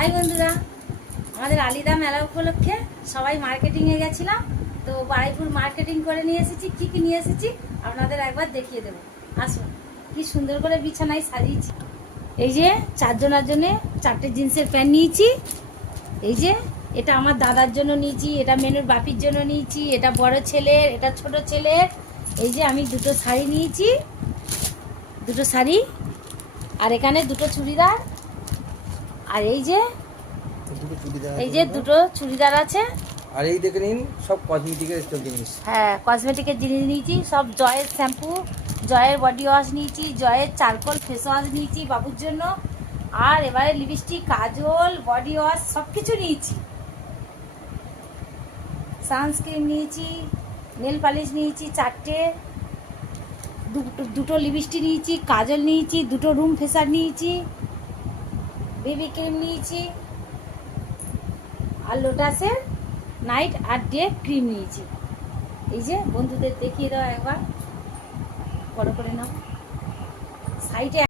High বন্ধুরা, আমাদের আলিদা মেলা উপলক্ষে সবাই মার্কেটিংয়ে গেছিলাম। তো বারুইপুর মার্কেটিং করে নিয়ে এসেছি। কী কী নিয়ে এসেছি আপনাদের একবার দেখিয়ে দেবো। আসুন, কি সুন্দর করে বিছানায় সাজিয়েছি। এই যে চারজনের জন্য 4টে জিন্সের প্যান্ট নিয়েছি। এই যে এটা আমার দাদার জন্য নিয়েছি, এটা মেনুর বাপির জন্য নিয়েছি, এটা বড় ছেলের, এটা ছোট ছেলের। এই যে আমি 2টো শাড়ি নিয়েছি, 2টো শাড়ি, আর এখানে 2টো চুড়িদার, আর এই যে 2টো চুড়িদার আছে। আর এই দেখে নিন সব কসমেটিকের জিনিস। হ্যাঁ, কসমেটিকের জিনিস নিয়েছি সব। জয়ের শ্যাম্পু, জয়ের বডি ওয়াশ নিয়েছি, জয়ের চারকোল ফেস ওয়াশ নিয়েছি বাবুর জন্য। আর এবারে লিপস্টিক, কাজল, বডি ওয়াশ সব কিছু নিয়েছি। সানস্ক্রিন নিয়েছি, নেল পালিশ নিয়েছি 4টে, 2টো লিপস্টিক নিয়েছি, কাজল নিয়েছি, 2টো রুম ফ্রেশনার নিয়েছি, বেবি ক্রিম নিয়েছি, আর লোটাসের নাইট আর ডে ক্রিম নিয়েছি। এই যে বন্ধুদের দেখিয়ে দাও একবার, বড় করে নাও সাইডে।